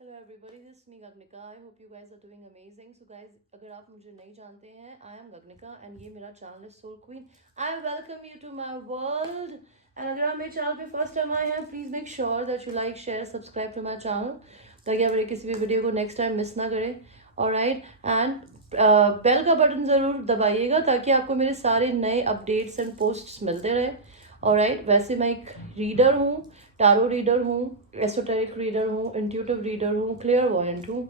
Hello everybody, this is me Gagnika. I hope you guys are doing amazing. So guys, अगर आप मुझे नहीं जानते हैं, I am Gagnika and ये मेरा channel है Soul Queen. I welcome you to my world. And अगर आप मेरे channel पे first time आए हैं, please make sure that you like, share, subscribe to my channel ताकि आप मेरे किसी भी वीडियो को next time miss ना करें. Alright, and बेल का बटन ज़रूर दबाइएगा ताकि आपको मेरे सारे नए अपडेट्स एंड पोस्ट्स मिलते रहे. ऑलराइट, वैसे मैं एक रीडर हूँ, टारो रीडर हूँ, एसोटेरिक रीडर हूँ, इंट्यूटिव रीडर हूँ, क्लियर वॉयंट हूँ,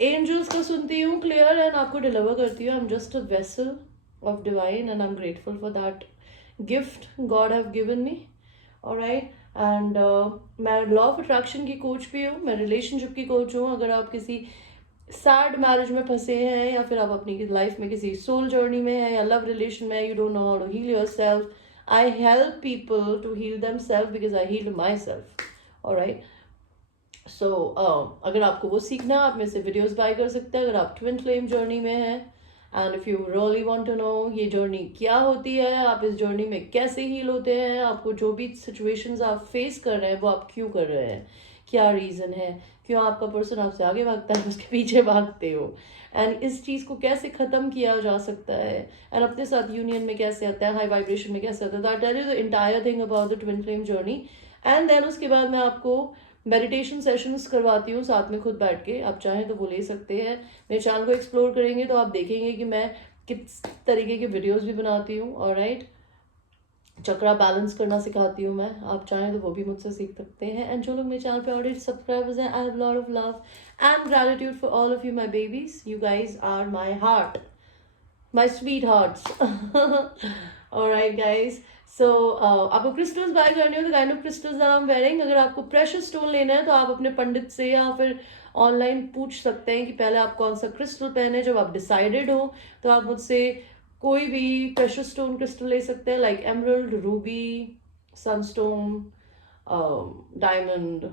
एंजल्स का सुनती हूँ क्लियर एंड आपको डिलीवर करती हूँ. I am just a vessel of divine and I am grateful for that gift God have given me. Alright, and मैं लॉ ऑफ अट्रैक्शन की कोच भी हूँ, मैं रिलेशनशिप की कोच हूँ. अगर आप किसी सैड मैरिज में फंसे हैं या फिर आप अपनी लाइफ में किसी सोल जर्नी में हैं या लव रिलेशन में, you don't know how to heal yourself, I help people to heal themselves because I heal my self. Alright, so अगर आपको वो सीखना, आप मेरे से वीडियोस बाय कर सकते हैं. अगर आप ट्विन फ्लेम जर्नी में हैं and if you really want to know ये जर्नी क्या होती है, आप इस जर्नी में कैसे हील होते हैं, आपको जो भी सिचुएशंस आप फेस कर रहे हैं वो आप क्यों कर रहे हैं, क्या रीज़न है, क्यों आपका पर्सन आपसे आगे भागता है, उसके पीछे भागते हो, एंड इस चीज़ को कैसे ख़त्म किया जा सकता है, एंड अपने साथ यूनियन में कैसे आता है, हाई वाइब्रेशन में कैसे आता है. That tell you the entire thing about the twin flame journey. And then उसके बाद मैं आपको मेडिटेशन सेशंस करवाती हूँ साथ में खुद बैठ के. आप चाहें तो वो ले सकते हैं. मेरे चैनल को एक्सप्लोर करेंगे तो आप देखेंगे कि मैं किस तरीके के वीडियोस भी बनाती हूँ. ऑलराइट, चक्रा बैलेंस करना सिखाती हूँ मैं, आप चाहें तो वो भी मुझसे सीख सकते हैं. एंड जो लोग मेरे चैनल पे ऑलरेडी सब्सक्राइबर्स हैं, I have lot of love and gratitude for all of you my babies. You guys are my heart, my sweethearts. Alright guys, so आपको क्रिस्टल्स बाय करने हो तो kind of crystals that I am wearing. अगर आपको precious stone लेना है तो आप अपने पंडित से या फिर ऑनलाइन पूछ सकते हैं कि पहले आप कौन सा क्रिस्टल पहने. जब आप डिसाइडेड हो तो आप मुझसे कोई भी प्रेशियस स्टोन क्रिस्टल ले सकते हैं, like emerald, ruby, sunstone, diamond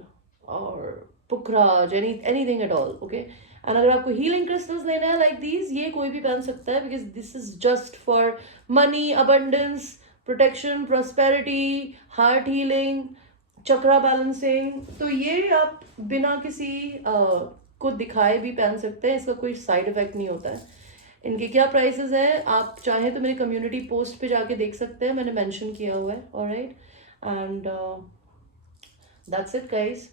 और पुखराज, anything at all. Okay, and अगर आपको हीलिंग क्रिस्टल्स लेना है लाइक दीज, ये कोई भी पहन सकता है because this is just for money, abundance, protection, prosperity, heart healing, chakra balancing. तो ये आप बिना किसी को दिखाए भी पहन सकते हैं, इसका कोई साइड इफेक्ट नहीं होता है. इनके क्या प्राइसेस हैं आप चाहें तो मेरी कम्युनिटी पोस्ट पे जाके देख सकते हैं, मैंने मेंशन किया हुआ है. Alright, and that's it guys.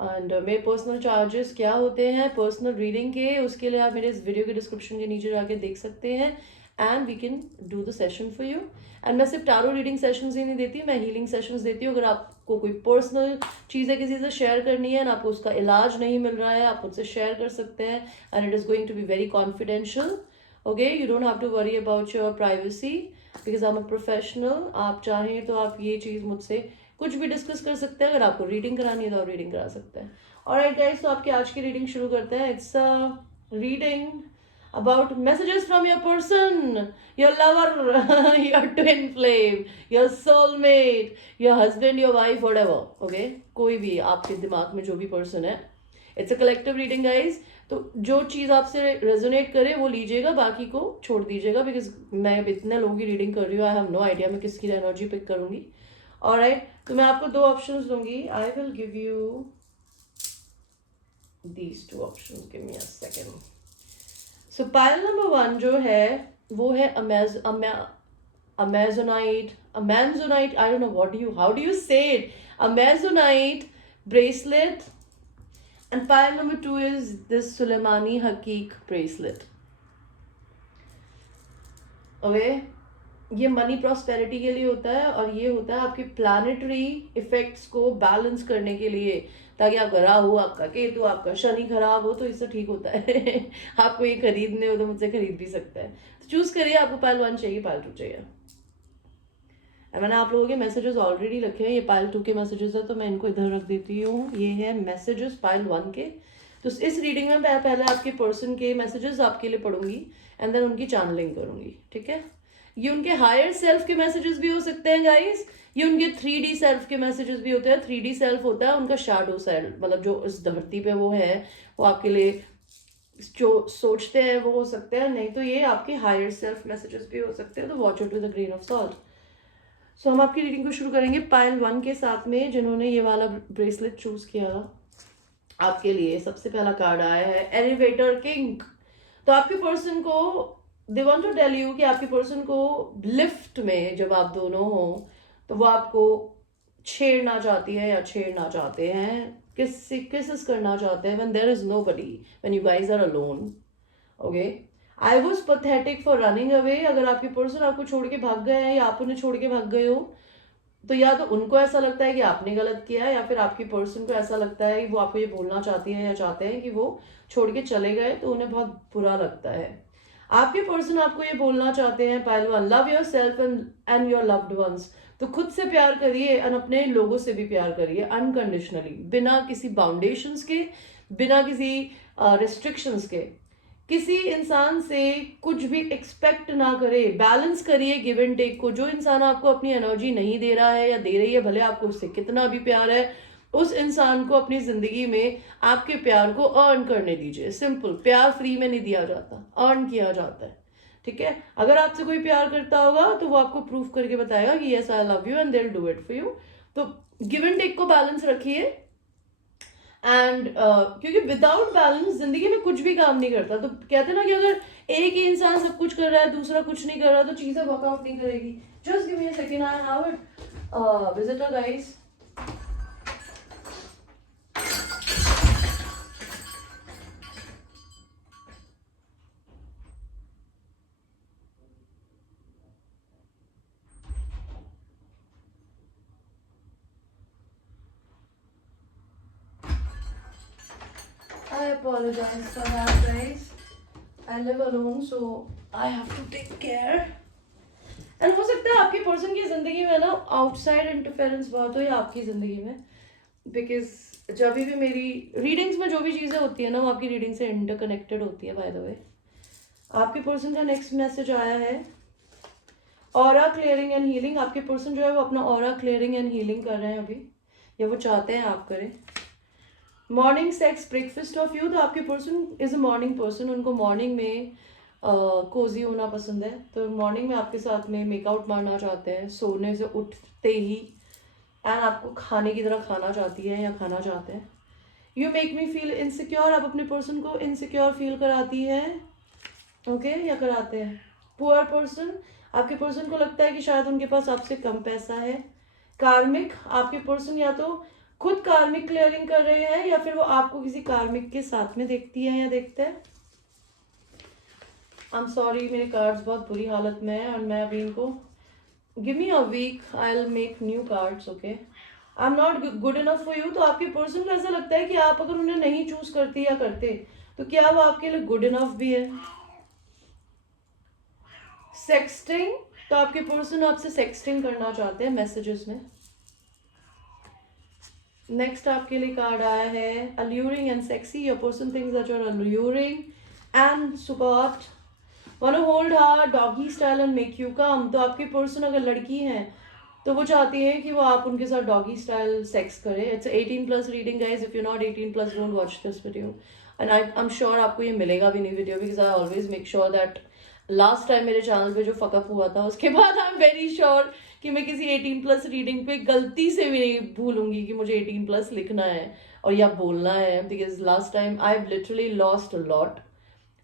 And मेरे पर्सनल चार्जेस क्या होते हैं पर्सनल रीडिंग के, उसके लिए आप मेरे इस वीडियो के डिस्क्रिप्शन के नीचे जाके देख सकते हैं. And we can do the session for you. And मैं सिर्फ टारो रीडिंग सेशंस ही नहीं देती, मैं हीलिंग सेशंस देती हूँ. अगर आपको कोई पर्सनल चीज़ें किसी से शेयर करनी है ना, आपको उसका इलाज नहीं मिल रहा है, आप मुझसे शेयर कर सकते हैं. And it is going to be very confidential. Okay, you don't have to worry about your privacy because I am a professional. आप चाहें तो आप ये चीज़ मुझसे कुछ भी डिस्कस कर सकते हैं. अगर आपको रीडिंग करानी है तो आप रीडिंग करा सकते हैं. ऑलराइट गाइस, तो आपकी आज की रीडिंग शुरू करते हैं. It's reading about messages from your person, your lover, your twin flame, your soulmate, your husband, your wife, whatever. Okay, कोई भी आपके दिमाग में जो भी पर्सन है. It's a collective reading guys. तो जो चीज़ आपसे रेजोनेट करे वो लीजिएगा, बाकी को छोड़ दीजिएगा बिकॉज मैं इतने लोगों की रीडिंग कर रही हूँ, आई हैव नो आइडिया मैं किसकी एनर्जी पिक करूँगी. ऑलराइट, तो मैं आपको दो ऑप्शंस दूंगी. I will give you these two options, give me a second. So pile number 1 जो है वो है amazonite, I don't know how do you say it, amazonite bracelet. And pile number 2 is this सुलेमानी हकीक bracelet. Okay, ये money prosperity के लिए होता है और ये होता है आपके प्लानिटरी इफेक्ट्स को बैलेंस करने के लिए, ताकि आपका राहु, आपका केतु, आपका शनि खराब हो तो इससे ठीक होता है. आपको ये खरीदने हो तो मुझसे खरीद भी सकते हैं. तो चूज करिए आपको पाइल 1 चाहिए, पाइल 2 चाहिए. मैंने आप लोगों के मैसेजेस ऑलरेडी रखे हैं. ये पाइल 2 के मैसेजेस है तो मैं इनको इधर रख देती हूँ. ये है मैसेजेस पाइल 1 के. तो इस रीडिंग में मैं पहले आपके पर्सन के मैसेजेस आपके लिए पढ़ूंगी एंड देन उनकी चैनलिंग करूंगी. ठीक है, ये उनके हायर सेल्फ के मैसेजेस भी हो सकते हैं गाइस, ये उनके 3D सेल्फ के मैसेजेस भी होते हैं. 3D सेल्फ होता है उनका शैडो सेल्फ, मतलब जो इस धरती पे वो है, वो आपके लिए जो सोचते हैं वो हो सकते हैं, नहीं तो ये आपके हायर सेल्फ मैसेजेस भी हो सकते हैं. तो watch it with a grain of salt. So हम आपकी रीडिंग को शुरू करेंगे पाइल 1 के साथ में जिन्होंने ये वाला ब्रेसलेट चूज किया. आपके लिए सबसे पहला कार्ड आया है एलिवेटर किंग। तो आपके पर्सन को they want to tell you कि आपके पर्सन को लिफ्ट में जब आप दोनों हो तो वो आपको छेड़ना चाहती है या छेड़ना चाहते हैं, किसेस करना चाहते हैं, when there is nobody, when you guys are alone. Okay, I was pathetic for running away. अगर आपके पर्सन आपको छोड़ के भाग गए हैं या आप उन्हें छोड़ के भाग गए हो, तो या तो उनको ऐसा लगता है कि आपने गलत किया है, या फिर आपकी पर्सन को ऐसा लगता है कि वो आपको ये बोलना चाहती है या चाहते हैं कि वो छोड़ के चले गए, तो उन्हें बहुत बुरा लगता है। आपके पर्सन आपको ये बोलना चाहते हैं, पहलवान, love your self and your loved ones. तो खुद से प्यार करिए और अपने लोगों से भी प्यार करिए अनकंडीशनली, बिना किसी बाउंडेशंस के, बिना किसी रिस्ट्रिक्शंस के। किसी इंसान से कुछ भी एक्सपेक्ट ना करे, बैलेंस करिए गिव एंड टेक को। जो इंसान आपको अपनी एनर्जी नहीं दे रहा है या दे रही है, भले आपको उससे कितना भी प्यार है, उस इंसान को अपनी जिंदगी में आपके प्यार को अर्न करने दीजिए। सिंपल, प्यार फ्री में नहीं दिया जाता, अर्न किया जाता है। ठीक है, अगर आपसे कोई प्यार करता होगा तो वो आपको प्रूफ करके बताएगा कि yes I love you and they will do it for you. तो गिव एंड टेक को बैलेंस रखिए। एंड क्योंकि विदाउट बैलेंस जिंदगी में कुछ भी काम नहीं करता। तो कहते हैं ना कि अगर एक ही इंसान सब कुछ कर रहा है, दूसरा कुछ नहीं कर रहा, तो चीजें वर्कआउट नहीं करेगी। Just give me a second, I have it visitor guys. I apologize for that, guys. I live alone, so I have to take care. And हो सकता है आपके पर्सन की जिंदगी में ना आउटसाइड इंटरफेरेंस बहुत हो, या आपकी जिंदगी में, बिकॉज जब भी मेरी रीडिंग्स में जो भी चीज़ें होती है ना, वो आपकी रीडिंग से इंटरकनेक्टेड होती है। बाय द वे, आपके पर्सन का नेक्स्ट मैसेज आया है ऑरा क्लियरिंग एंड हीलिंग। आपके पर्सन जो है वो अपना ऑरा क्लियरिंग एंड हीलिंग कर रहे हैं अभी, या वो चाहते हैं आप करें। Morning sex breakfast of you. तो आपके person is a morning person, उनको मॉर्निंग में कोजी होना पसंद है। तो मॉर्निंग में आपके साथ में मेकआउट मारना चाहते हैं, सोने से उठते ही, एंड आपको खाने की तरह खाना चाहती है या खाना चाहते हैं। You make me feel insecure. आप अपने पर्सन को इनसिक्योर फील कराती है, ओके, या कराते हैं। पुअर पर्सन, आपके पर्सन को लगता है कि शायद उनके पास आपसे कम पैसा है। कार्मिक, आपके पर्सन या तो खुद कार्मिक क्लियरिंग कर रहे हैं, या फिर वो आपको किसी कार्मिक के साथ में देखती है या देखते हैं। आई एम सॉरी, मेरे कार्ड्स बहुत बुरी हालत में है और मैं अभी इनको, give me a week, I will make new cards, okay. I am not good enough for you. तो आपके पर्सन को ऐसा लगता है कि आप अगर उन्हें नहीं चूज करती या करते, तो क्या वो आपके लिए गुड इनफ भी है। सेक्सटिंग, तो आपके पर्सन आपसे सेक्सटिंग करना चाहते हैं मैसेजेस में। नेक्स्ट आपके लिए कार्ड आया है alluring and sexy. Your person thinks that you are alluring and superb, want to hold her doggy style and make you come. तो आपके पर्सन अगर लड़की हैं तो वो चाहती हैं कि वो आप उनके साथ डॉगी स्टाइल सेक्स करें। It's 18+ reading guys, if you not 18+ don't watch this video. And I am sure आपको ये मिलेगा भी नहीं video, because I always make sure that last time मेरे चैनल पे जो फकअप हुआ था उसके बाद आई एम वेरी श्योर कि मैं किसी 18+ रीडिंग पे गलती से भी नहीं भूलूंगी कि मुझे 18+ लिखना है और या बोलना है, because last time I have literally lost a lot.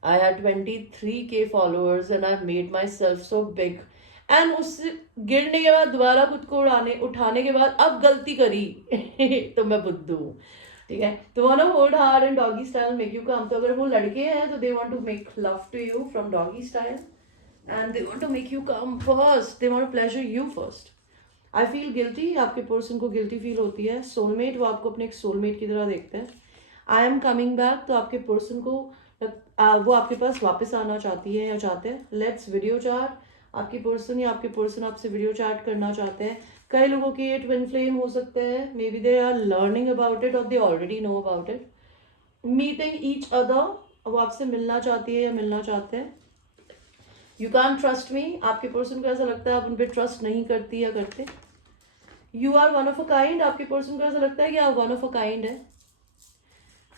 I had 23K followers and I've made myself so big. And उस गिरने के बाद दोबारा खुद को उठाने के बाद अब गलती करी तो मैं बुद्धू हूँ, ठीक है। तो want to hold hard and doggy style make you come. तो अगर वो लड़के हैं तो they want to make love to you from doggy style and they want to make you come first, they want to pleasure you first. I feel guilty, आपके person को guilty feel होती है। सोलमेट, वो आपको अपने एक soulmate की तरह देखते हैं। आई एम कमिंग बैक, तो आपके पर्सन को वो आपके पास वापस आना चाहती है या चाहते हैं। लेट्स वीडियो चैट, आपकी पर्सन या आपके पर्सन आपसे वीडियो चैट करना चाहते हैं। कई लोगों के ये ट्विन फ्लेम हो सकते हैं, may be they are learning about it और they already know about it. Meeting each other, वो आपसे मिलना चाहती है या मिलना चाहते हैं। यू कैन ट्रस्ट मी, आपके पर्सन को ऐसा लगता है आप उन पर ट्रस्ट नहीं करती या करते। You are one of a kind, आपके पर्सन को ऐसा लगता है कि आप वन ऑफ अ काइंड है।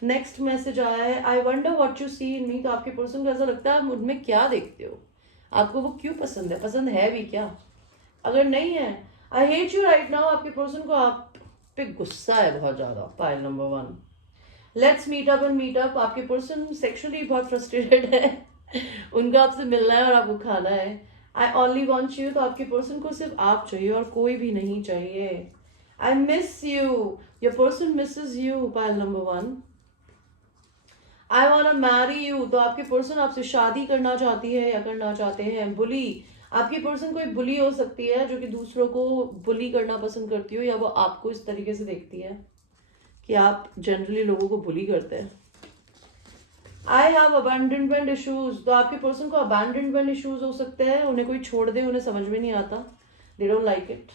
नेक्स्ट मैसेज आया है I wonder what you see in me. तो आपके पर्सन को ऐसा लगता है आप उनमें क्या देखते हो, आपको वो क्यों पसंद है भी क्या। अगर नहीं है, I hate you right now, आपके पर्सन को आप पे गुस्सा है बहुत ज़्यादा। Pile number 1, let's meet up and meet up. आपके पर्सन सेक्सुअली बहुत फ्रस्ट्रेटेड है, उनको आपसे मिलना है और आपको खाना है। आई ओनली वॉन्ट यू, तो आपके पर्सन को सिर्फ आप चाहिए और कोई भी नहीं चाहिए। I miss you, your person misses you, pile number 1। I want marry you, तो आपके पर्सन आपसे शादी करना चाहती है या करना चाहते हैं। बुली, आपकी पर्सन कोई बुली हो सकती है जो कि दूसरों को बुली करना पसंद करती हो, या वो आपको इस तरीके से देखती है कि आप जनरली लोगों को बुली करते हैं। आई हैव अबैंडनमेंट इश्यूज, तो आपके पर्सन को अबैंडनमेंट इश्यूज हो सकते हैं, उन्हें कोई छोड़ दे उन्हें समझ में नहीं आता, they don't like it.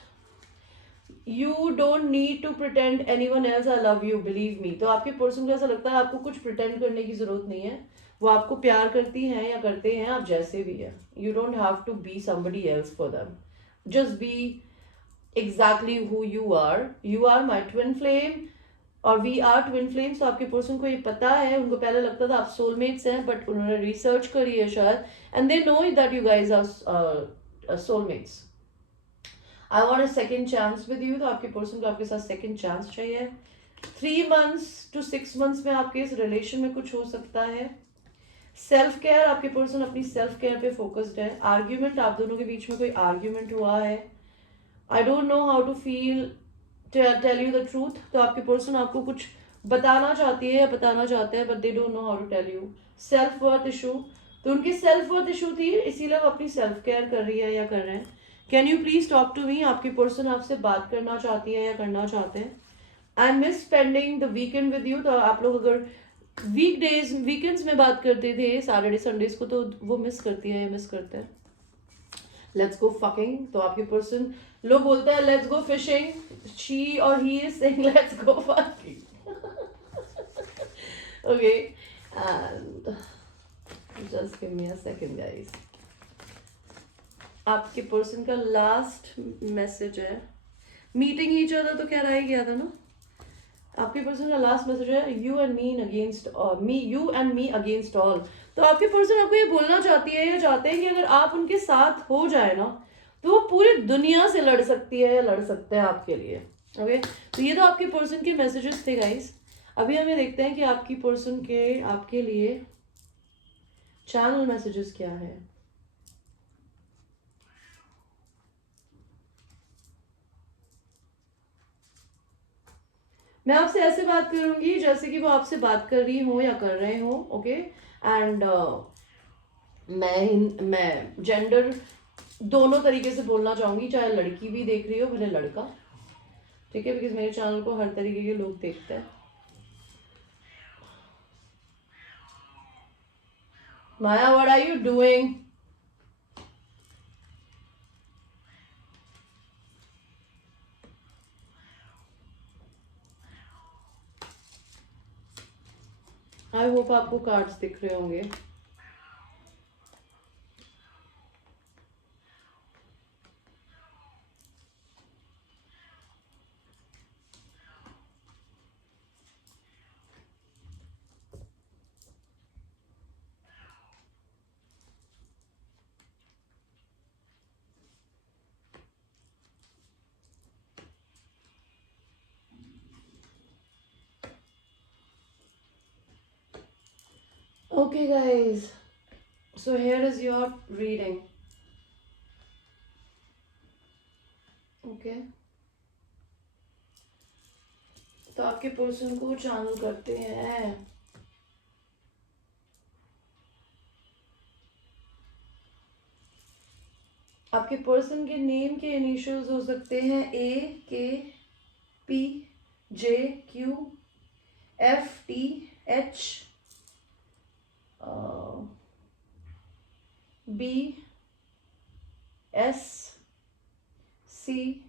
You don't need to pretend anyone else I love you, believe me, तो आपके पर्सन को ऐसा लगता है आपको कुछ प्रिटेंड करने की जरूरत नहीं है, वो आपको प्यार करती हैं या करते हैं, आप जैसे भी है। You don't have to be somebody else for them, just be exactly who you are. You are my twin flame और वी आर ट्विन फ्लेम्स। तो आपके पर्सन को ये पता है, उनको पहले लगता था आप सोलमेट्स हैं, बट उन्होंने रिसर्च करी है शायद, and they know that you guys are soulmates. I want a second chance with you, तो आपके पर्सन को आपके साथ सेकेंड चांस चाहिए। 3 months to 6 months में आपके इस रिलेशन में कुछ हो सकता है। सेल्फ केयर, आपके पर्सन अपनी सेल्फ केयर पे फोकस्ड है। आर्ग्यूमेंट, आप दोनों के बीच में कोई आर्ग्यूमेंट हुआ है। I don't know how to feel tell you the truth, तो आपके पर्सन आपको कुछ बताना चाहती है या बताना चाहते हैं, but they don't know how to tell you. Self worth issue, तो उनकी सेल्फ वर्थ इशू थी, इसीलिए वो अपनी सेल्फ केयर कर रही है या कर रहे हैं। Can you please talk to me, आपकी पर्सन आपसे बात करना चाहती है या करना चाहते हैं। I miss spending the weekend with you, तो आप लोग अगर वीकेंड्स में बात करते थे सैटरडे संडेज को, तो वो मिस करती है या मिस करते हैं। लेट्स गो फकिंग, तो आपके पर्सन, लोग बोलते हैं लेट्स गो फिशिंग, शी और he is saying let's go fucking. Okay, and just give me a second guys. आपके पर्सन का लास्ट मैसेज है, मीटिंग ईच अदर, तो क्या रह ही गया था ना। आपके पर्सन का लास्ट मैसेज है you and me against me, you and me against all. तो आपके पर्सन आपको ये बोलना चाहती है या चाहते हैं कि अगर आप उनके साथ हो जाए ना, तो वो पूरी दुनिया से लड़ सकती है या लड़ सकते हैं आपके लिए। ओके, तो ये तो आपके पर्सन के मैसेजेस थे गाइस। अभी हमें देखते हैं कि आपकी पर्सन के आपके लिए चैनल मैसेजेस क्या है। मैं आपसे ऐसे बात करूंगी जैसे कि वो आपसे बात कर रही हो या कर रहे हो। ओके, एंड मैं जेंडर दोनों तरीके से बोलना चाहूंगी, चाहे लड़की भी देख रही हो भले लड़का, ठीक है, बिकॉज मेरे चैनल को हर तरीके के लोग देखते हैं। Maya, what are you doing? I hope आपको कार्ड्स दिख रहे होंगे। Okay guys, so here is your reading. Okay, तो आपके पर्सन को चैनल करते हैं। आपके पर्सन के नेम के इनिशियल्स हो सकते हैं A, K, P, J, Q, F, T, H, B, S, C,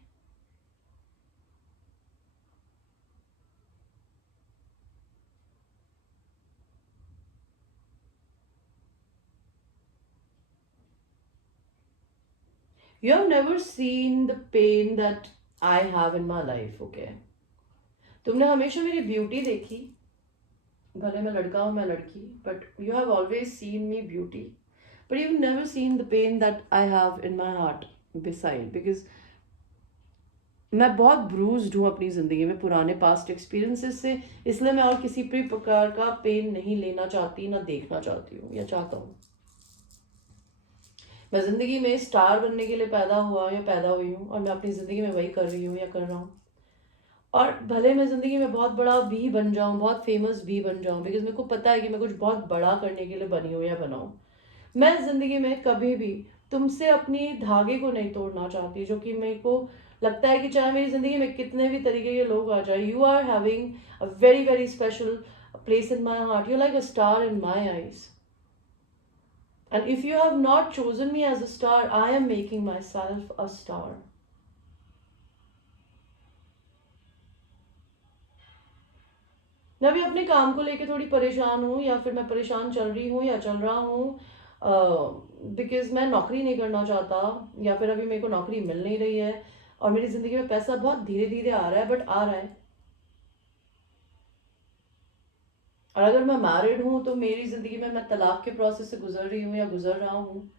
you have never seen the pain that I have in my life, okay? तुमने हमेशा मेरी ब्यूटी देखी, भले मैं लड़का हूँ मैं लड़की, but you have always seen me beauty, but you've never seen the pain that I have in my heart beside, because मैं बहुत ब्रूज्ड हूँ अपनी ज़िंदगी में पुराने पास्ट एक्सपीरियंसेस से, इसलिए मैं और किसी भी प्रकार का पेन नहीं लेना चाहती, ना देखना चाहती हूँ या चाहता हूँ। मैं ज़िंदगी में स्टार बनने के लिए पैदा हुआ या पैदा हुई हूँ, और मैं अपनी ज़िंदगी में वही कर रही हूँ या कर रहा हूँ। और भले मैं ज़िंदगी में बहुत बड़ा भी बन जाऊँ, बहुत फेमस भी बन जाऊँ, बिकॉज मेरे को पता है कि मैं कुछ बहुत बड़ा करने के लिए बनी हूँ या बनाऊँ। मैं ज़िंदगी में कभी भी तुमसे अपनी धागे को नहीं तोड़ना चाहती, जो कि मेरे को लगता है कि चाहे मेरी ज़िंदगी में कितने भी तरीके के लोग आ जाए, you are having a very very special place in my heart. You're like a star in my eyes. And if you have not chosen me as a star, I am making myself a star. मैं भी अपने काम को लेके थोड़ी परेशान हूँ, या फिर मैं परेशान चल रही हूँ या चल रहा हूँ, बिकॉज मैं नौकरी नहीं करना चाहता, या फिर अभी मेरे को नौकरी मिल नहीं रही है, और मेरी ज़िंदगी में पैसा बहुत धीरे धीरे आ रहा है, बट आ रहा है। और अगर मैं मैरिड हूँ तो मेरी ज़िंदगी में मैं तलाक के प्रोसेस से गुजर रही हूँ या गुजर रहा हूँ,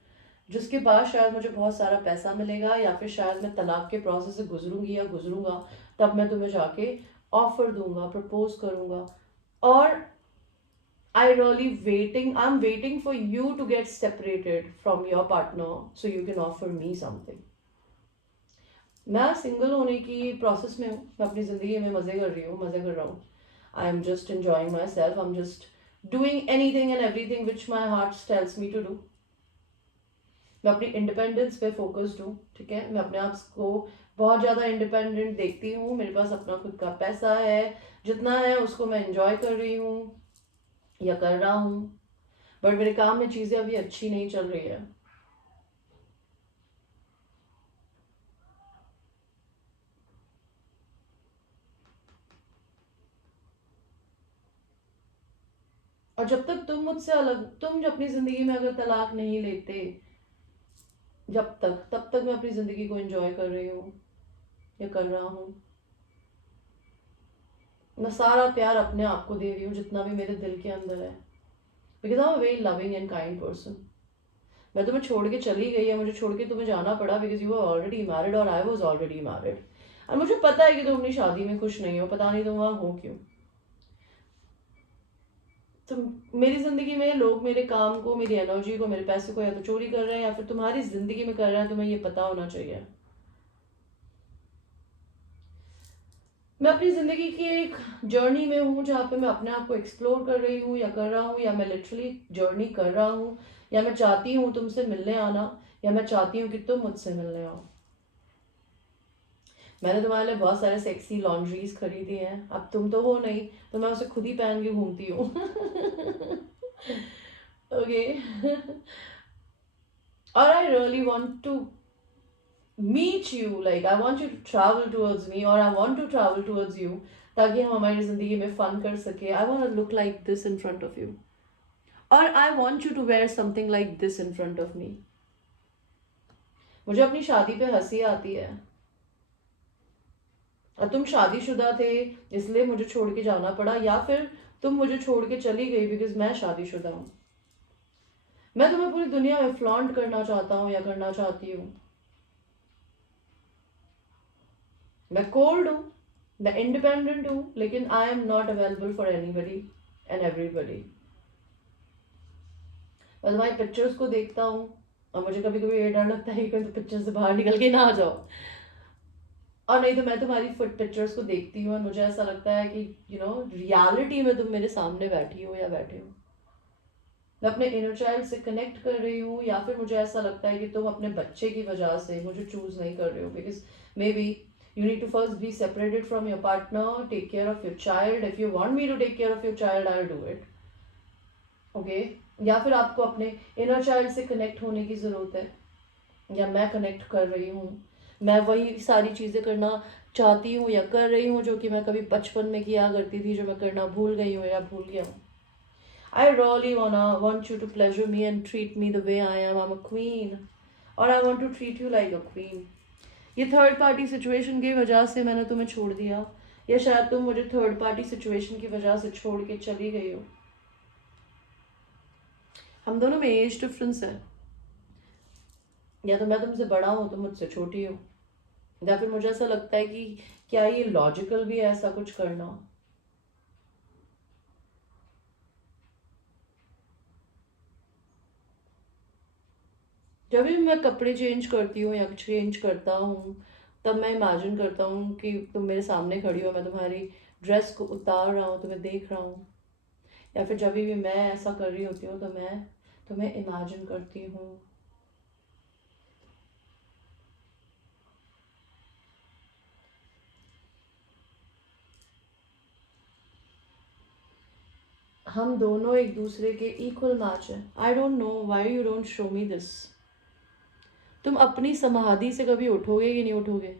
जिसके बाद शायद मुझे बहुत सारा पैसा मिलेगा, या फिर शायद मैं तलाक के प्रोसेस से गुजरूंगी या गुजरूंगा, तब मैं तुम्हें जाके ऑफर दूंगा, प्रपोज करूंगा। और I'm waiting for you to get separated from your partner so you can offer me something. मैं सिंगल होने की प्रोसेस में हूँ, मैं अपनी ज़िंदगी में मज़े कर रही हूँ, मज़े कर रहा हूँ। I am just enjoying myself, I am just doing anything and everything which my heart tells me to do. मैं अपनी इंडिपेंडेंस पे फोकस्ड हूँ, ठीक है। मैं अपने आप को बहुत ज़्यादा इंडिपेंडेंट देखती हूँ, मेरे पास अपना खुद का पैसा है, जितना है उसको मैं इंजॉय कर रही हूँ या कर रहा हूँ, बट मेरे काम में चीज़ें अभी अच्छी नहीं चल रही है। और जब तक तुम मुझसे अलग, तुम अपनी ज़िंदगी में अगर तलाक नहीं लेते, जब तक, तब तक मैं अपनी ज़िंदगी को एंजॉय कर रही हूँ या कर रहा हूँ। मैं सारा प्यार अपने आप को दे रही हूँ, जितना भी मेरे दिल के अंदर है, because I am a very loving and kind person. मैं तुम्हें छोड़ के चली गई है, मुझे छोड़ के तुम्हें जाना पड़ा, because you are already married और आई वॉज ऑलरेडी मैरिड। और मुझे पता है कि तुम अपनी शादी में खुश नहीं हो, पता नहीं तुम वहाँ हो क्यों। तुम मेरी जिंदगी में लोग मेरे काम को, मेरी एनर्जी को, मेरे पैसे को या तो चोरी कर रहे हैं, या फिर तुम्हारी जिंदगी में कर रहे हैं, तुम्हें ये पता होना चाहिए। मैं अपनी जिंदगी की एक जर्नी में हूँ, जहाँ पे मैं अपने आप को एक्सप्लोर कर रही हूँ या कर रहा हूँ, या मैं लिटरली जर्नी कर रहा हूँ, या मैं चाहती हूँ तुमसे मिलने आना, या मैं चाहती हूँ कि तुम मुझसे मिलने आओ। मैंने तुम्हारे लिए बहुत सारे सेक्सी लॉन्ड्रीज खरीदी हैं, अब तुम तो हो नहीं, तो मैं उसे खुद ही पहन के घूमती हूँ। ओके। और I really want to meet you, like I want you to travel towards me, or I want to travel towards you, ताकि हम हमारी जिंदगी में फन कर सके। I want to look like this in front of you, or I want you to wear something like this in front of me. मुझे अपनी शादी पे हंसी आती है, और तुम शादीशुदा थे इसलिए मुझे छोड़ के जाना पड़ा, या फिर तुम मुझे छोड़ के चली गई बिकॉज मैं शादीशुदा हूँ। मैं तुम्हें पूरी दुनिया में फ्लॉन्ट करना चाहता हूँ या करना चाहती हूँ। मैं कोल्ड हूँ, मैं इंडिपेंडेंट हूँ, लेकिन आई am not available for anybody and everybody. मैं तुम्हारी पिक्चर्स को देखता हूँ, और मुझे कभी कभी ये डर लगता है कि कहीं तो पिक्चर से बाहर निकल के ना आ जाओ, और नहीं तो मैं तुम्हारी फुट पिक्चर्स को देखती हूँ और मुझे ऐसा लगता है कि रियलिटी में तुम मेरे सामने बैठी हो या बैठे हो। मैं अपने इनर चाइल्ड से कनेक्ट कर रही हूँ, या फिर मुझे ऐसा लगता है कि तुम अपने बच्चे की वजह से मुझे चूज नहीं कर रहे हो, because may be you need to first be separated from your partner, take care of your child. If you want me to take care of your child, I'll do it. Okay? या फिर आपको अपने inner child से connect होने की ज़रूरत है, या मैं कनेक्ट कर रही हूँ, मैं वही सारी चीज़ें करना चाहती हूँ या कर रही हूँ जो कि मैं कभी बचपन में किया करती थी, जो मैं करना भूल गई हूँ या भूल गया हूँ। I really want you to pleasure me and treat me the way I am. I'm a queen. और I want to treat you like a queen. ये थर्ड पार्टी सिचुएशन की वजह से मैंने तुम्हें छोड़ दिया, या शायद तुम मुझे थर्ड पार्टी सिचुएशन की वजह से छोड़ के चली गई हो। हम दोनों में एज डिफरेंस है, या तो मैं तुमसे बड़ा हूँ, तुम मुझसे छोटी हो। या फिर मुझे ऐसा लगता है कि क्या ये लॉजिकल भी है ऐसा कुछ करना। जब भी मैं कपड़े चेंज करती हूँ या चेंज करता हूँ, तब मैं इमेजिन करता हूँ कि तुम मेरे सामने खड़ी हो, मैं तुम्हारी ड्रेस को उतार रहा हूँ, तुम्हें देख रहा हूँ। या फिर जब भी मैं ऐसा कर रही होती हूँ तो मैं तुम्हें इमेजिन करती हूँ। हम दोनों एक दूसरे के इक्वल मैच है। I don't know why you don't show me this. तुम अपनी समाधि से कभी उठोगे कि नहीं उठोगे?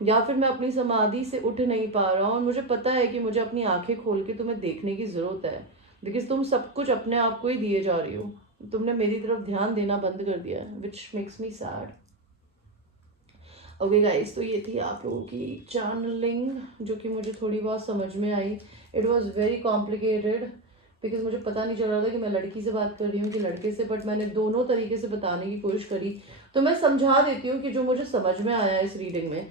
या फिर मैं अपनी समाधि से उठ नहीं पा रहा हूँ और मुझे पता है कि मुझे अपनी आंखें खोल के तुम्हें देखने की ज़रूरत है, बिकॉज तुम सब कुछ अपने आप को ही दिए जा रही हो। तुमने मेरी तरफ ध्यान देना बंद कर दिया है, which makes me sad. Okay guys, तो ये थी आप लोगों की चैनलिंग जो कि मुझे थोड़ी बहुत समझ में आई। It was very complicated because मुझे पता नहीं चल रहा था कि मैं लड़की से बात कर रही हूँ कि लड़के से, बट मैंने दोनों तरीके से बताने की कोशिश करी। तो मैं समझा देती हूँ कि जो मुझे समझ में आया इस रीडिंग में,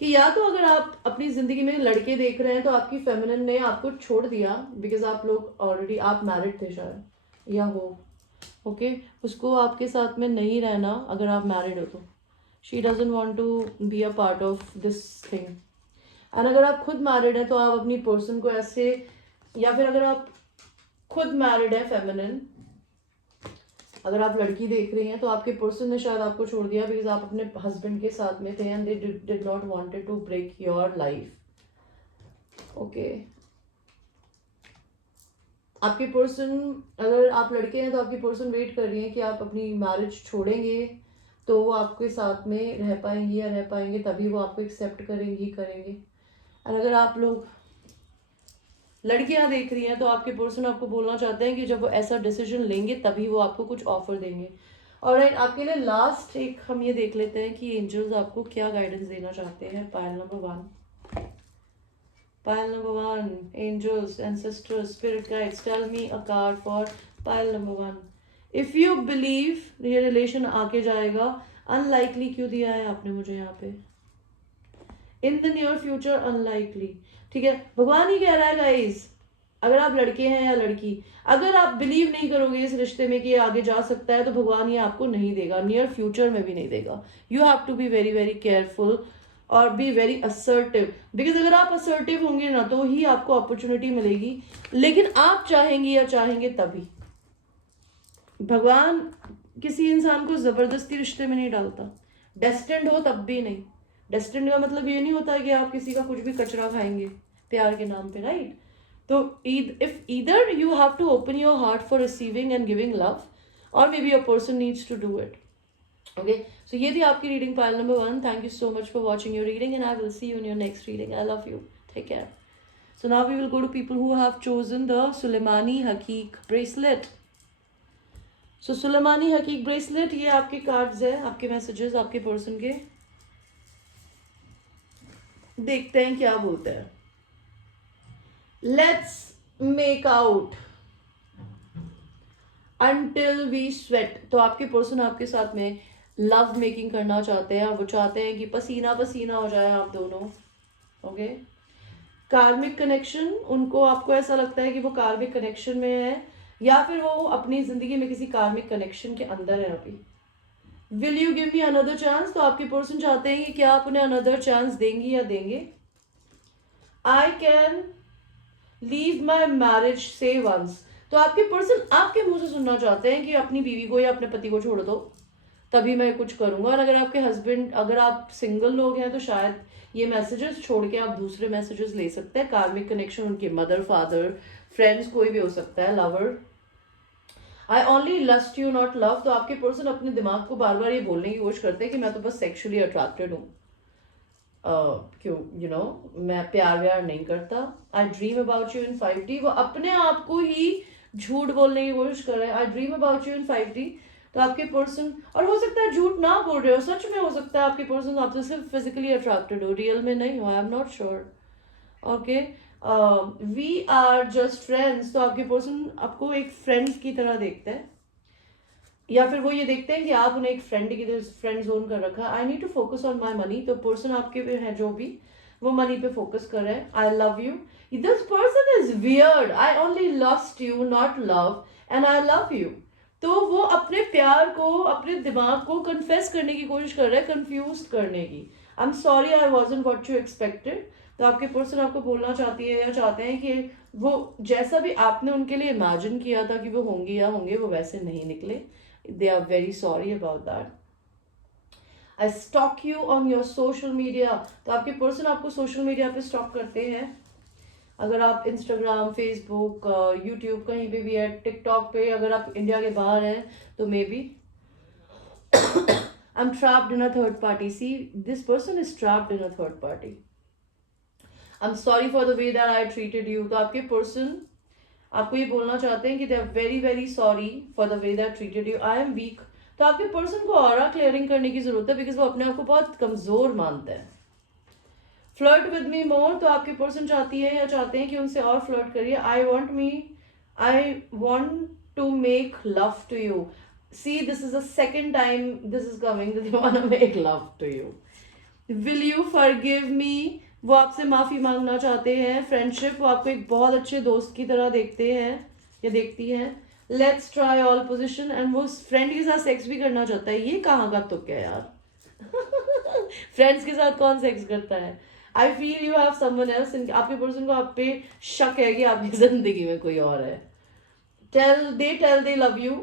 कि या तो अगर आप अपनी ज़िंदगी में लड़के देख रहे हैं तो आपकी फेमिनिन ने आपको छोड़ दिया बिकॉज आप लोग ऑलरेडी आप मैरिड थे शायद, या हो ओके उसको आपके साथ में नहीं रहना अगर आप मैरिड हो तो। She doesn't want to be a part of this thing. And अगर आप खुद मैरिड हैं तो आप अपनी पर्सन को ऐसे, या फिर अगर आप खुद मैरिड है फेमिनिन, अगर आप लड़की देख रही हैं तो आपके पर्सन ने शायद आपको छोड़ दिया बिकॉज आप अपने हस्बैंड के साथ में थे and they did not wanted to break your life. Okay, आपके पर्सन, अगर आप लड़के हैं तो आपकी पर्सन वेट कर रही है कि आप अपनी मैरिज छोड़ेंगे तो वो आपके साथ में रह पाएंगी या रह पाएंगे, तभी वो आपको एक्सेप्ट करेंगी करेंगे। और अगर आप लोग लड़कियां देख रही हैं तो आपके पर्सन आपको बोलना चाहते हैं कि जब वो ऐसा डिसीजन लेंगे तभी वो आपको कुछ ऑफर देंगे। और आपके लिए लास्ट एक हम ये देख लेते हैं कि एंजल्स आपको क्या गाइडेंस देना चाहते हैं। Pile number 1, pile number 1, angels, ancestors, spirit guides, tell me a card for pile number 1. If you believe ये रिलेशन आके जाएगा, अनलाइकली क्यों दिया है आपने मुझे यहाँ पे? In the near future unlikely, ठीक है। भगवान ही कह रहा है गाइस, अगर आप लड़के हैं या लड़की, अगर आप बिलीव नहीं करोगे इस रिश्ते में कि ये आगे जा सकता है तो भगवान ये आपको नहीं देगा, नियर फ्यूचर में भी नहीं देगा। You have to be very very careful और बी वेरी असर्टिव, बिकॉज अगर आप असर्टिव होंगे ना तो ही आपको अपॉर्चुनिटी मिलेगी, लेकिन आप चाहेंगे या चाहेंगे तभी। भगवान किसी इंसान को जबरदस्ती रिश्ते में नहीं डालता, डेस्टिन्ड हो तब भी नहीं। डेस्टिन्ड का मतलब ये नहीं होता है कि आप किसी का कुछ भी कचरा खाएंगे प्यार के नाम पे, राइट? तो if either you have to open your heart for receiving and giving love, और may be a person needs to do it. Okay, so ये थी आपकी reading pile number 1। Thank you so much for watching your reading and I will see you in your next reading. I love you, take care. So now we will go to people who have chosen the Sulaimani Haqiq bracelet. So Sulaimani Haqiq bracelet, ये आपके cards है, आपके messages आपके person के। देखते हैं क्या बोलते हैं। Let's make out until we sweat। तो आपके पर्सन आपके साथ में लव मेकिंग करना चाहते हैं, वो चाहते हैं कि पसीना पसीना हो जाए आप दोनों। ओके, कार्मिक कनेक्शन, उनको आपको ऐसा लगता है कि वो कार्मिक कनेक्शन में है या फिर वो अपनी जिंदगी में किसी कार्मिक कनेक्शन के अंदर है अभी। Will you give me another chance, तो आपके पर्सन चाहते हैं कि क्या आप उन्हें अनदर चांस देंगी या देंगे। I can leave my marriage से वंस, तो आपके पर्सन आपके मुंह से सुनना चाहते हैं कि अपनी बीवी को या अपने पति को छोड़ दो तभी मैं कुछ करूंगा। और अगर आपके हस्बैंड, अगर आप सिंगल लोग हैं तो शायद ये मैसेजेस छोड़ के आप दूसरे मैसेजेस ले सकते हैं। कार्मिक कनेक्शन उनके मदर, फादर, फ्रेंड्स, कोई भी हो सकता है, lover. I only lust you not love, तो आपके पर्सन अपने दिमाग को बार बार ये बोलने की कोशिश करते हैं कि मैं तो बस सेक्सुअली अट्रैक्टेड हूँ, क्यों मैं प्यार व्यार नहीं करता। आई dream about you in 5D, वो अपने आप को ही झूठ बोलने की कोशिश कर रहे हैं। आई dream about you in 5D, तो आपके पर्सन, और हो सकता है झूठ ना बोल रहे हो, सच में हो सकता है आपके पर्सन आपसे सिर्फ फिजिकली अट्रैक्टेड हो, रियल में नहीं हो, I am not sure. Okay, we are just friends, तो आपके पर्सन आपको एक फ्रेंड की तरह देखते हैं। या फिर वो ये देखते हैं कि आप उन्हें एक फ्रेंड की तरह फ्रेंड जोन कर रखा है, I need to focus on my money, तो पर्सन आपके पे है जो भी वो मनी पे फोकस कर रहे हैं, I love you, this person is weird, I only lust you not love and I love you. तो वो अपने प्यार को, अपने दिमाग को कन्फेस करने की कोशिश कर रहा है, कंफ्यूज करने की, आई am sorry I wasn't what you expected. तो आपके पर्सन आपको बोलना चाहती है या चाहते हैं कि वो जैसा भी आपने उनके लिए इमेजिन किया था कि वो होंगे या होंगे, वो वैसे नहीं निकले, they are very sorry about that. I stalk you on your social media, तो आपके पर्सन आपको सोशल मीडिया पे स्टॉक करते हैं। अगर आप इंस्टाग्राम, फेसबुक, यूट्यूब कहीं पे भी है, टिकटॉक पे, अगर आप इंडिया के बाहर हैं तो maybe I am trapped in a third party, see this person is trapped in a third party, I am sorry for the way that I treated you. तो आपके पर्सन आपको ये बोलना चाहते हैं कि they are very very sorry for the way that treated you, I am weak. तो आपके पर्सन को ऑरा क्लियरिंग करने की जरूरत है, बिकॉज वो अपने आप को बहुत कमजोर मानते हैं। फ्लर्ट विद मी मोर, तो आपके पर्सन चाहती है या चाहते हैं कि उनसे और फ्लर्ट करिए। I want to make love to you, see this is the second time this is coming, they want to make love to you. Will you forgive me, वो आपसे माफी मांगना चाहते हैं। फ्रेंडशिप, वो आपको एक बहुत अच्छे दोस्त की तरह देखते हैं या देखती हैं। Let's try all position, and वो फ्रेंड के साथ सेक्स भी करना चाहता है। ये कहाँ का तुक है यार फ्रेंड्स के साथ कौन सेक्स करता है? I feel you have someone else, आपके पर्सन को आप पे शक है कि आपकी जिंदगी में कोई और है। टेल दे लव यू,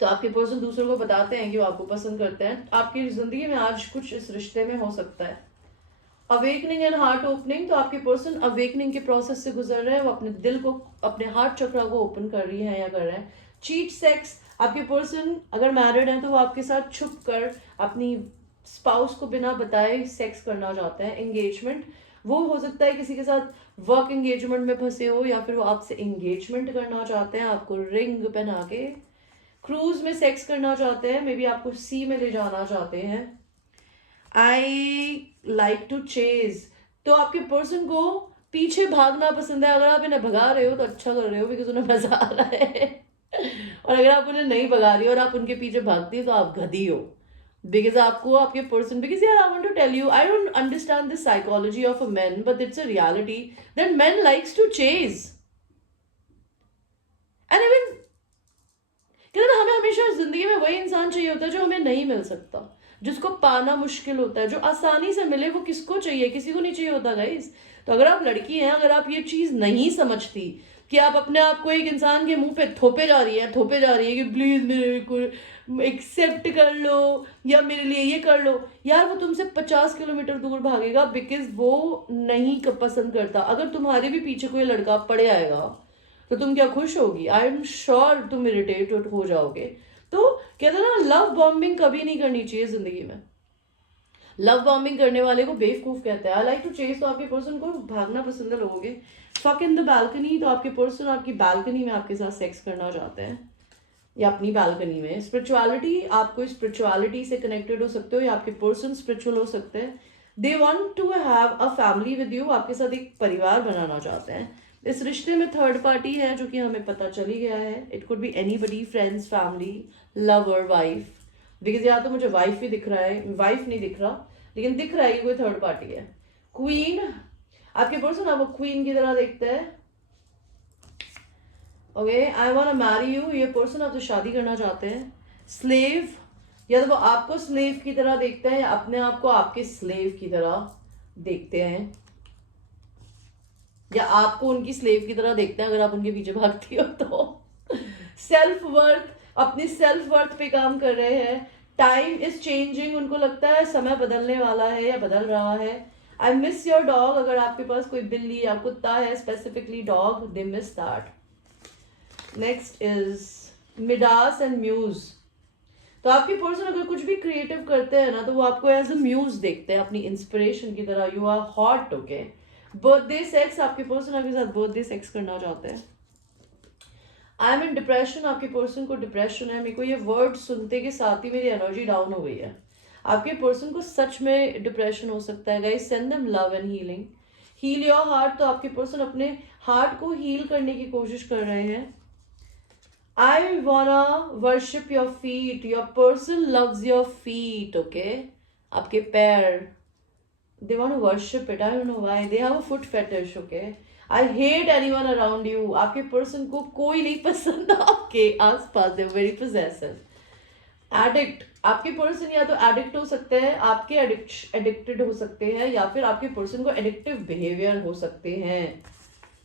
तो आपके पर्सन दूसरों को बताते हैं कि वो आपको पसंद करते हैं। आपकी जिंदगी में आज कुछ इस रिश्ते में हो सकता है। अवेकनिंग एंड हार्ट ओपनिंग, तो आपके पर्सन अवेकनिंग के प्रोसेस से गुजर रहे हैं, वो अपने दिल को, अपने हार्ट चक्रा को ओपन कर रही है या कर रहे हैं। चीट सेक्स, आपके पर्सन अगर मैरिड है तो वो आपके साथ छुप कर अपनी स्पाउस को बिना बताए सेक्स करना चाहते हैं। एंगेजमेंट, वो हो सकता है किसी के साथ वर्क एंगेजमेंट में फंसे हो, या फिर वो आपसे एंगेजमेंट करना चाहते हैं, आपको रिंग पहना के। क्रूज में सेक्स करना चाहते हैं, मे बी आपको सी में ले जाना चाहते हैं। आई लाइक टू चेज, तो आपके पर्सन को पीछे भागना पसंद है। अगर आप इन्हें भगा रहे हो तो अच्छा कर रहे हो, बिकॉज उन्हें मजा आ रहा है और अगर आप उन्हें नहीं भगा रही हो और आप उनके पीछे भागती हो तो आप गधी हो, बिकॉज आपको आपके पर्सन, बिकॉज यार I want to tell you, I don't understand this psychology of a man, but it's a reality that man likes to chase. And even कहते ना, हमें हमेशा जिंदगी में वही इंसान चाहिए होता है जो हमें नहीं मिल सकता, जिसको पाना मुश्किल होता है, जो आसानी से मिले। वो किसको चाहिए? किसी को नहीं चाहिए होता गाइस। तो अगर आप लड़की हैं, अगर आप ये चीज नहीं समझती कि आप अपने आप को एक इंसान के मुंह पे थोपे जा रही है कि प्लीज मेरे को एक्सेप्ट कर लो या मेरे लिए ये कर लो, यार वो तुमसे 50 किलोमीटर दूर भागेगा, बिकॉज वो नहीं पसंद करता। अगर तुम्हारे भी पीछे कोई लड़का पड़े आएगा तो तुम क्या खुश होगी? आई एम श्योर तुम इरिटेट हो जाओगे। तो कहते ना, लव बॉम्बिंग कभी नहीं करनी चाहिए जिंदगी में। लव बॉम्बिंग करने वाले को बेवकूफ कहते हैं। आई लाइक टू चेज, तो आपके पर्सन को भागना पसंद है लोगों के। फक इन द बैल्कनी, तो आपके पर्सन आपकी बैल्कनी में आपके साथ सेक्स करना चाहते हैं या अपनी बैल्कनी में। स्पिरिचुअलिटी, आपको स्पिरिचुअलिटी से कनेक्टेड हो सकते हो या आपके पर्सन स्पिरिचुअल हो सकते हैं। They want to have a family with you, आपके साथ एक परिवार बनाना चाहते हैं। इस रिश्ते में थर्ड पार्टी है जो कि हमें पता चल ही गया है। It could be anybody, friends, family, lover, wife, because या तो मुझे वाइफ ही दिख रहा है, वाइफ नहीं दिख रहा, लेकिन दिख रहा है कि कोई थर्ड पार्टी है। क्वीन, आपके पर्सन आपको क्वीन की तरह देखते हैं। Okay, I want to marry you, ये पर्सन आपसे शादी करना चाहते हैं। स्लेव, या तो वो आपको स्लेव की तरह देखते हैं या अपने आप को आपके स्लेव की तरह देखते हैं, या आपको उनकी स्लेव की तरह देखते हैं अगर आप उनके पीछे भागती हो तो। सेल्फ वर्थ, अपनी सेल्फ वर्थ पे काम कर रहे हैं। टाइम इज चेंजिंग, उनको लगता है समय बदलने वाला है या बदल रहा है। आई मिस योर डॉग, अगर आपके पास कोई बिल्ली या कुत्ता है, specifically dog, they miss that. Next is Midas and muse, तो आपके पर्सन अगर कुछ भी क्रिएटिव करते हैं ना तो वो आपको एज अ म्यूज देखते हैं, अपनी इंस्पिरेशन की तरह। You are hot, okay. Birthday sex, आपके पर्सन आपके साथ बर्थडे सेक्स करना चाहते हैं। आई एम इन डिप्रेशन, आपके पर्सन को डिप्रेशन है। मेरे को ये वर्ड सुनते के साथ ही मेरी एनर्जी डाउन हो गई है। आपके पर्सन को सच में डिप्रेशन हो सकता है guys. Send them love and healing. Heal your heart, तो आपके पर्सन अपने हार्ट को हील करने की कोशिश कर रहे हैं। I wanna worship your feet. Your person loves your feet, okay? आपके पैर. They want to worship it. I don't know why. They have a foot fetish, okay? I hate anyone around you. आपके person को कोई नहीं पसंद आपके आसपास. They're very possessive. Addict. आपके पर्सन या तो एडिक्ट हो सकते हैं, आपके एडिक्टेड हो सकते हैं, या फिर आपके पर्सन को एडिक्टिव बिहेवियर हो सकते हैं,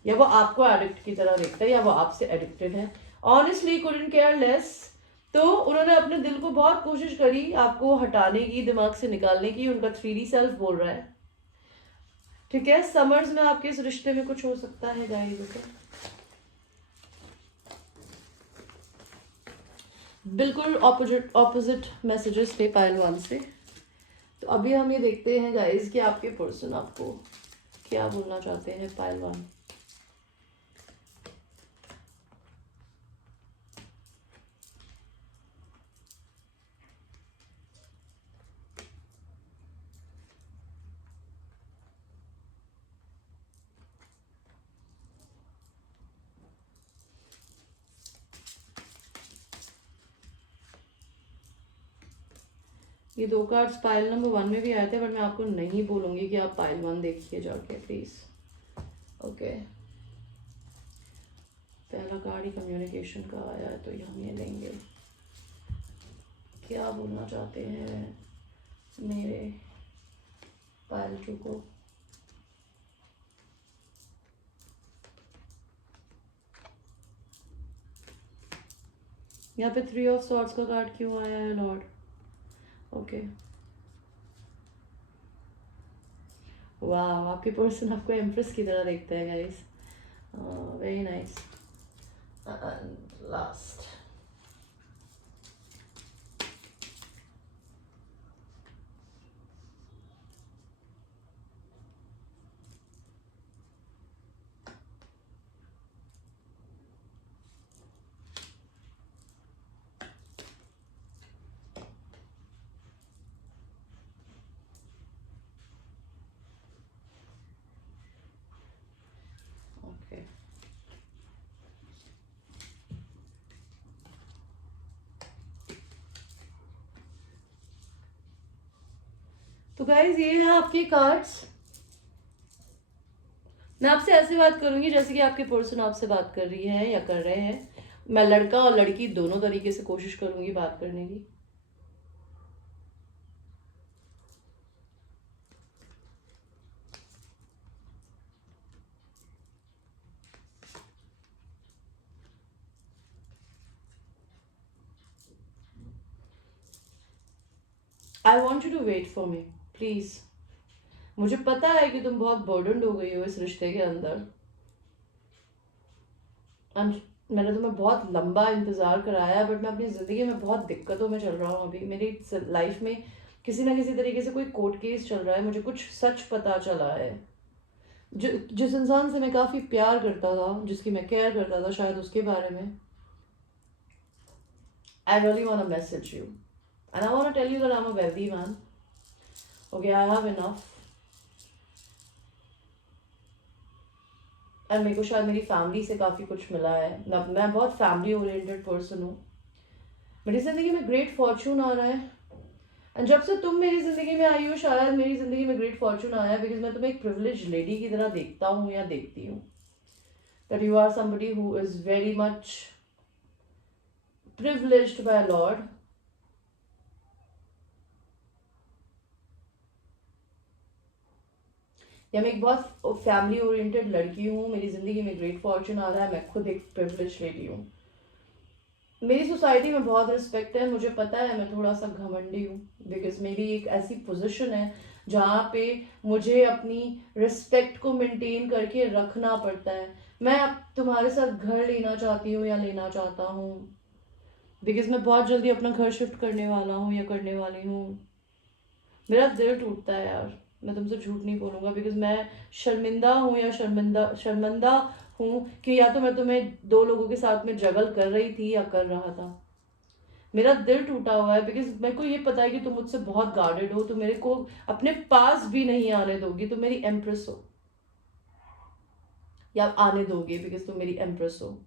या वो आपको एडिक्ट की तरह देखता है, या वो आपसे एडिक्टेड है. Honestly couldn't care less. तो उन्होंने अपने दिल को बहुत कोशिश करी आपको हटाने की, दिमाग से निकालने की. उनका 3D सेल्फ बोल रहा है. ठीक है, समर्स में आपके इस रिश्ते में कुछ हो सकता है गाइस. ओके, बिल्कुल ऑपोजिट मैसेजेस थे पायल 1 से. तो अभी हम ये देखते हैं गाइस कि आपके पर्सन आपको क्या बोलना चाहते हैं. पायल 1. ये 2 कार्ड्स पाइल नंबर 1 में भी आए थे, बट मैं आपको नहीं बोलूंगी कि आप पाइल 1 देखिए जाके प्लीज. ओके, पहला कार्ड ही कम्युनिकेशन का आया है, तो हम ये लेंगे. क्या बोलना चाहते हैं मेरे पायल टू को. यहाँ पे 3 ऑफ सॉर्ड्स का कार्ड क्यों आया है लॉर्ड. ओके, वाह, आपके पर्सन आपको एम्प्रेस की तरह देखता है guys. Very nice. And last. Okay, तो गाइज ये है आपके कार्ड्स. मैं आपसे ऐसे बात करूंगी जैसे कि आपके पर्सन आपसे बात कर रही है या कर रहे हैं. मैं लड़का और लड़की दोनों तरीके से कोशिश करूंगी बात करने की. I want you to wait for me please. मुझे पता है कि तुम बहुत बर्डनड हो गई हो इस रिश्ते के अंदर. मैंने तुम्हें बहुत लंबा इंतज़ार कराया है, बट मैं अपनी ज़िंदगी में बहुत दिक्कतों में चल रहा हूँ अभी. मेरी लाइफ में किसी ना किसी तरीके से कोई कोर्ट केस चल रहा है. मुझे कुछ सच पता चला है. जिस इंसान से मैं काफ़ी प्यार करता था, जिसकी मैं केयर करता था, शायद उसके बारे में. I really want to message you and I want to tell you that I am a wealthy man. Okay, I have enough. And मेरे को शायद मेरी फैमिली से काफ़ी कुछ मिला है. मैं बहुत फैमिली ओरिएंटेड पर्सन हूँ. मेरी ज़िंदगी में ग्रेट फॉर्चून आ रहा है. एंड जब से तुम मेरी ज़िंदगी में आई हो, शायद मेरी ज़िंदगी में ग्रेट फॉर्चून आया है, बिकॉज मैं तुम्हें एक प्रिविलेज लेडी की तरह देखता हूँ या देखती हूँ. That you are somebody who is very much privileged by Lord. या मैं एक बहुत फैमिली ओरिएंटेड लड़की हूँ. मेरी ज़िंदगी में ग्रेट फॉर्चून आ रहा है. मैं खुद एक प्रिविलेज लेडी हूँ. मेरी सोसाइटी में बहुत रिस्पेक्ट है. मुझे पता है मैं थोड़ा सा घमंडी हूँ, बिकॉज मेरी एक ऐसी पोजीशन है जहाँ पे मुझे अपनी रिस्पेक्ट को मेंटेन करके रखना पड़ता है. मैं अब तुम्हारे साथ घर लेना चाहती हूँ या लेना चाहता हूँ, बिकॉज मैं बहुत जल्दी अपना घर शिफ्ट करने वाला हूँ या करने वाली हूँ. मेरा दिल टूटता है यार, मैं तुमसे झूठ नहीं बोलूँगा, बिकॉज मैं शर्मिंदा हूँ या शर्मिंदा हूँ कि या तो मैं तुम्हें 2 लोगों के साथ में जगल कर रही थी या कर रहा था. मेरा दिल टूटा हुआ है, बिकॉज मेरे को ये पता है कि तुम मुझसे बहुत गार्डेड हो. तुम मेरे को अपने पास भी नहीं आने दोगी. तुम मेरी एम्प्रेस हो, या आने दोगे बिकॉज तुम मेरी एम्प्रेस हो.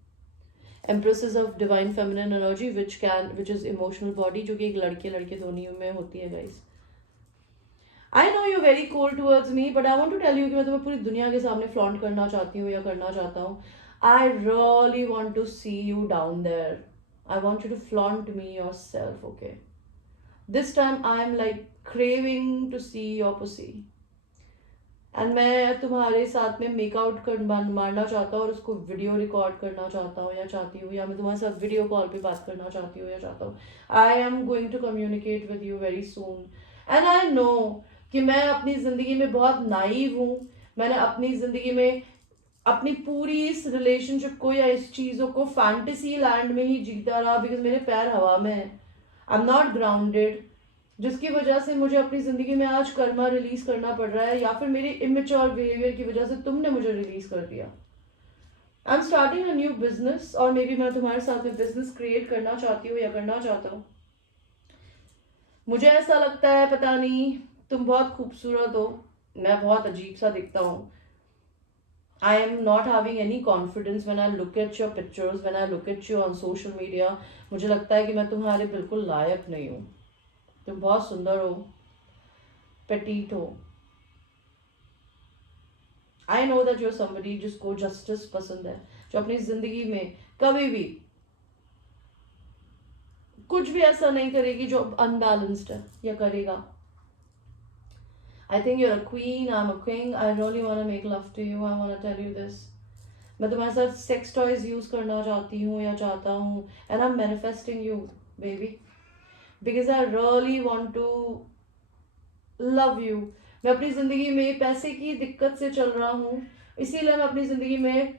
Empresses of divine feminine energy which is emotional body, जो कि एक लड़के लड़के दोनों में होती है guys. I know you very cold towards me, but I want to tell you कि मैं तुम्हें पूरी दुनिया के सामने फ्लॉन्ट करना चाहती हूँ या करना चाहता हूँ. I really want to see you down there. I want you to flaunt me yourself. Okay, this time I am like craving to see your pussy. And मैं तुम्हारे साथ में मेकआउट कर मारना चाहता हूँ और उसको वीडियो रिकॉर्ड करना चाहता हूँ या चाहती हूँ, या मैं तुम्हारे साथ वीडियो कॉल पे बात करना चाहती हूँ या चाहता हूँ. I am going to communicate with you very soon. And I know कि मैं अपनी ज़िंदगी में बहुत नाइव हूँ. मैंने अपनी ज़िंदगी में अपनी पूरी इस रिलेशनशिप को या इस चीज़ों को फैंटेसी लैंड में ही जीता रहा, बिकॉज मेरे पैर हवा में है. आई एम नॉट ग्राउंडेड, जिसकी वजह से मुझे अपनी ज़िंदगी में आज कर्मा रिलीज करना पड़ रहा है, या फिर मेरी इमेच्योर बिहेवियर की वजह से तुमने मुझे रिलीज कर दिया. I am starting a new business, और मे बी मैं तुम्हारे साथ में बिजनेस क्रिएट करना चाहती हूँ या करना चाहता हूँ. मुझे ऐसा लगता है, पता नहीं, तुम बहुत खूबसूरत हो, मैं बहुत अजीब सा दिखता हूँ. I am not having any confidence when I look at your pictures, when I look at you on social media. मुझे लगता है कि मैं तुम्हारे बिल्कुल लायक नहीं हूँ. तुम बहुत सुंदर हो, पेटीट हो. I know that you are somebody जिसको जस्टिस पसंद है, जो अपनी जिंदगी में कभी भी कुछ भी ऐसा नहीं करेगी जो अनबैलेंस्ड है या करेगा. I think you're a queen, I'm a king. I really want to make love to you. I want to tell you this. मैं तुम्हारे साथ सेक्स टॉयज यूज करना चाहती हूँ या चाहता हूँ. And I am manifesting you baby, because I really want to love you. मैं अपनी जिंदगी में पैसे की दिक्कत से चल रहा हूँ, इसीलिए मैं अपनी जिंदगी में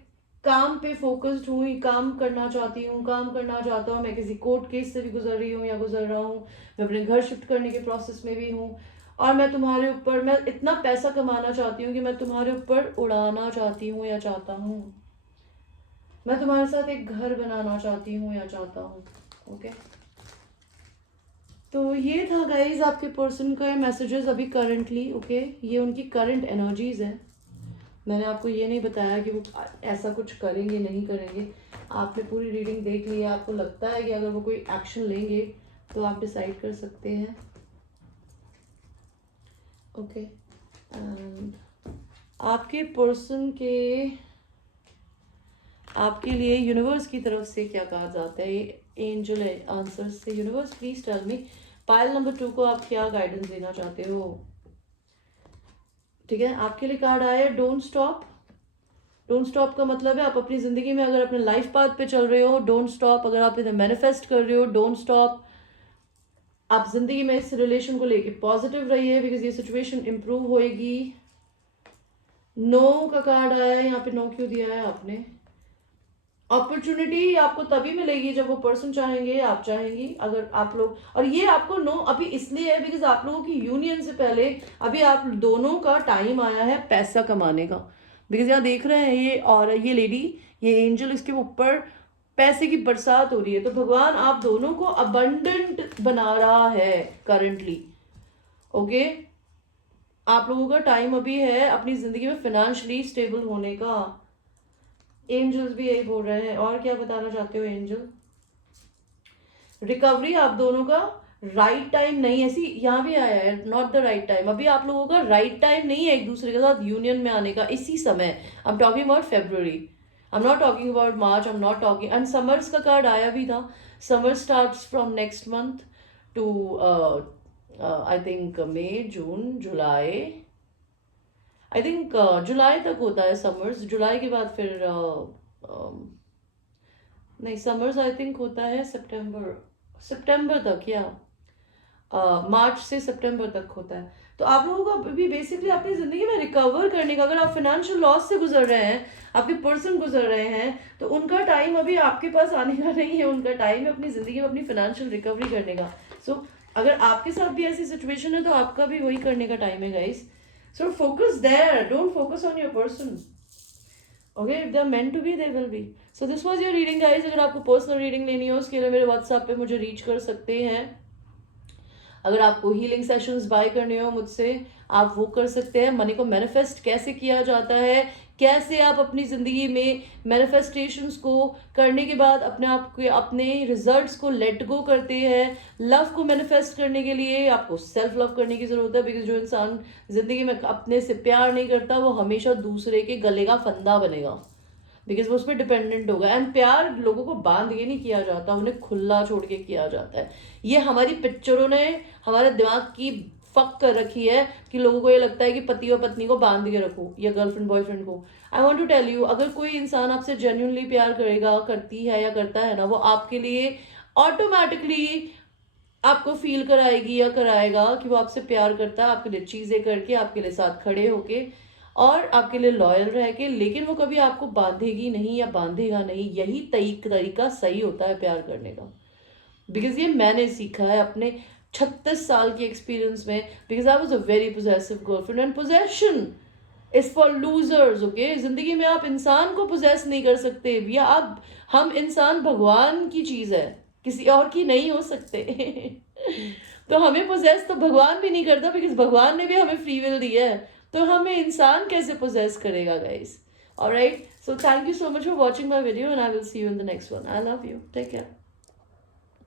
काम पे फोकस्ड हूँ, काम करना चाहती हूँ, काम करना चाहता हूँ. मैं किसी कोर्ट केस से भी गुजर रही हूँ या गुजर रहा हूँ. मैं अपने घर शिफ्ट करने के प्रोसेस में भी हूँ, और मैं तुम्हारे ऊपर, मैं इतना पैसा कमाना चाहती हूँ कि मैं तुम्हारे ऊपर उड़ाना चाहती हूँ या चाहता हूँ. मैं तुम्हारे साथ एक घर बनाना चाहती हूँ या चाहता हूँ. ओके, तो ये था गाइज आपके पर्सन का मैसेजेस अभी करंटली. ओके, ये उनकी करंट एनर्जीज है. मैंने आपको ये नहीं बताया कि वो ऐसा कुछ करेंगे नहीं करेंगे. आपने पूरी रीडिंग देख ली है, आपको लगता है कि अगर वो कोई एक्शन लेंगे तो आप डिसाइड कर सकते हैं. ओके, एंड आपके पर्सन के आपके लिए यूनिवर्स की तरफ से क्या कहा जाता है, एंजल है आंसर से. Universe please tell me, pile number 2 को आप क्या गाइडेंस देना चाहते हो. ठीक है, आपके लिए कार्ड आया डोंट स्टॉप. डोंट स्टॉप का मतलब है आप अपनी जिंदगी में अगर अपने लाइफ पाथ पे चल रहे हो, डोंट स्टॉप. अगर आप इन्हें मैनिफेस्ट कर रहे हो, डोंट स्टॉप. आप जिंदगी में इस रिलेशन को लेके पॉजिटिव रहिए, बिकॉज ये सिचुएशन इंप्रूव होएगी. नो का कार्ड आया है, यहाँ पे नो क्यों दिया है आपने. अपॉर्चुनिटी आपको तभी मिलेगी जब वो पर्सन चाहेंगे, आप चाहेंगी. अगर आप लोग, और ये आपको नो अभी इसलिए है बिकॉज आप लोगों की यूनियन से पहले अभी आप दोनों का टाइम आया है पैसा कमाने का. बिकॉज यहाँ देख रहे हैं ये, और ये लेडी, ये एंजल, इसके ऊपर पैसे की बरसात हो रही है. तो भगवान आप दोनों को अबंडेंट बना रहा है करंटली. ओके, आप लोगों का टाइम अभी है अपनी जिंदगी में फाइनेंशियली स्टेबल होने का. एंजल्स भी यही बोल रहे हैं. और क्या बताना चाहते हो एंजल. रिकवरी आप दोनों का राइट टाइम नहीं, ऐसी यहाँ भी आया है नॉट द राइट टाइम. अभी आप लोगों का राइट टाइम नहीं है एक दूसरे के साथ यूनियन में आने का इसी समय. I am talking about February, I am not talking about March, I am not talking. And summers का कार्ड आया भी था. Summer starts from next month to I think May, June, July. I think July तक होता है summers. जुलाई के बाद फिर नहीं, समर्स आई थिंक होता है सितंबर तक, या मार्च से सितंबर तक होता है. तो आप लोगों को भी बेसिकली अपनी जिंदगी में रिकवर करने का, अगर आप फाइनेंशियल लॉस से गुजर रहे हैं, आपके पर्सन गुजर रहे हैं, तो उनका टाइम अभी आपके पास आने का नहीं है. उनका टाइम है अपनी जिंदगी में अपनी फाइनेंशियल रिकवरी करने का. सो अगर आपके साथ भी ऐसी सिचुएशन है तो आपका भी वही करने का टाइम है guys. So focus there, don't focus on your person. Okay, if they're meant to be, they will be. So this was your reading guys. अगर आपको पर्सनल रीडिंग लेनी हो उसके लिए मेरे व्हाट्सएप पे मुझे रीच कर सकते हैं. अगर आपको हीलिंग सेशंस बाय करने हो मुझसे, आप वो कर सकते हैं. मनी को मैनिफेस्ट कैसे किया जाता है, कैसे आप अपनी ज़िंदगी में मैनिफेस्टेशंस को करने के बाद अपने आप के अपने रिजल्ट्स को लेट गो करते हैं। लव को मैनिफेस्ट करने के लिए आपको सेल्फ लव करने की ज़रूरत है, बिकॉज जो इंसान ज़िंदगी में अपने से प्यार नहीं करता वो हमेशा दूसरे के गले का फंदा बनेगा, बिकॉज वो उस पर डिपेंडेंट होगा। एंड प्यार लोगों को बांध के नहीं किया जाता, उन्हें खुला छोड़ के किया जाता है। ये हमारी पिक्चरों ने हमारे दिमाग की फक कर रखी है कि लोगों को ये लगता है कि पति और पत्नी को बांध के रखो या गर्लफ्रेंड बॉयफ्रेंड को। I want to tell you, अगर कोई इंसान आपसे जेन्युइनली प्यार करेगा, करती है या करता है ना, वो आपके लिए ऑटोमेटिकली आपको फील कराएगी या कराएगा कि वो आपसे प्यार करता है, आपके लिए चीजें करके, आपके लिए साथ खड़े होके और आपके लिए लॉयल रह के। लेकिन वो कभी आपको बांधेगी नहीं या बांधेगा नहीं। यही तरीका सही होता है प्यार करने का, बिकॉज ये मैंने सीखा है अपने 36 साल के एक्सपीरियंस में, because I was a very possessive girlfriend. And possession is for losers, okay. जिंदगी में आप इंसान को पोजेस नहीं कर सकते, या आप हम इंसान भगवान की चीज है, किसी और की नहीं हो सकते। तो हमें पोजेस तो भगवान भी नहीं करता, बिकॉज भगवान ने भी हमें फ्री विल दी है, तो हमें इंसान कैसे पोजेस करेगा guys. Alright, so thank you so much for watching my video and I will see you in the next one. I love you. Take care.